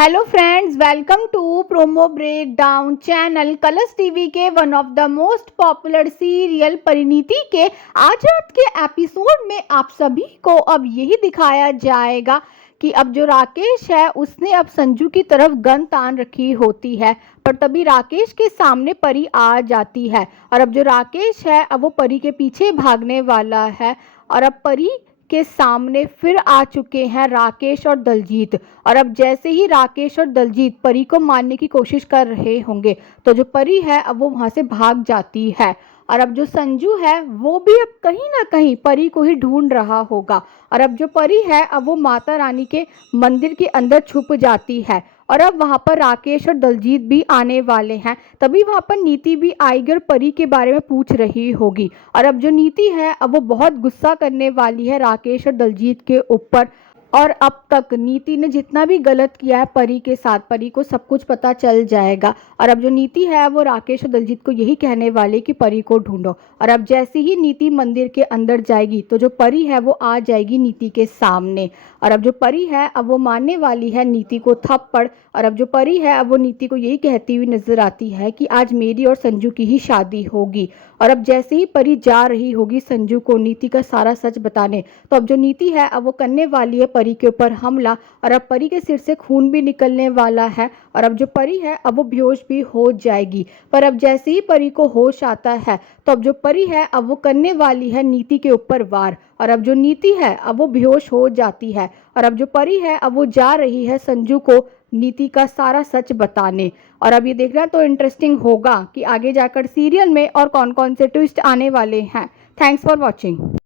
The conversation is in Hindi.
Hello friends, welcome to promo break down channel Colors TV के one of the most popular serial Parineeti के आज रात के एपिसोड में आप सभी को अब यही दिखाया जाएगा कि अब जो राकेश है उसने अब संजू की तरफ गन तान रखी होती है, पर तभी राकेश के सामने परी आ जाती है और अब जो राकेश है अब वो परी के पीछे भागने वाला है और अब परी के सामने फिर आ चुके हैं राकेश और दलजीत। और अब जैसे ही राकेश और दलजीत परी को मारने की कोशिश कर रहे होंगे तो जो परी है अब वो वहां से भाग जाती है और अब जो संजू है वो भी अब कहीं ना कहीं परी को ही ढूंढ रहा होगा और अब जो परी है अब वो माता रानी के मंदिर के अंदर छुप जाती है और अब वहां पर राकेश और दलजीत भी आने वाले हैं। तभी वहां पर नीति भी आएगी और परी के बारे में पूछ रही होगी और अब जो नीति है अब वो बहुत गुस्सा करने वाली है राकेश और दलजीत के ऊपर। और अब तक नीति ने जितना भी गलत किया है परी के साथ, परी को सब कुछ पता चल जाएगा और अब जो नीति है वो राकेश और दलजीत को यही कहने वाले कि परी को ढूंढो। और अब जैसे ही नीति मंदिर के अंदर जाएगी तो जो परी है वो आ जाएगी नीति के सामने और अब जो परी है अब वो मारने वाली है नीति को थप्पड़ और अब जो परी है अब वो नीति को यही कहती हुई नजर आती है कि आज मेरी और संजू की ही शादी होगी। और अब जैसे ही परी जा रही होगी संजू को नीति का सारा सच बताने तो अब जो नीति है अब वो करने वाली है परी के ऊपर हमला और अब परी के सिर से खून भी निकलने वाला है और अब जो परी है अब वो बेहोश भी हो जाएगी। पर अब जैसे ही परी को होश आता है तो अब जो परी है अब वो करने वाली है नीति के ऊपर वार और अब जो नीति है अब वो बेहोश हो जाती है और अब जो परी है अब वो जा रही है संजू को नीति का सारा सच बताने। और अब ये देखना तो इंटरेस्टिंग होगा कि आगे जाकर सीरियल में और कौन कौन से ट्विस्ट आने वाले हैं। Thanks for watching.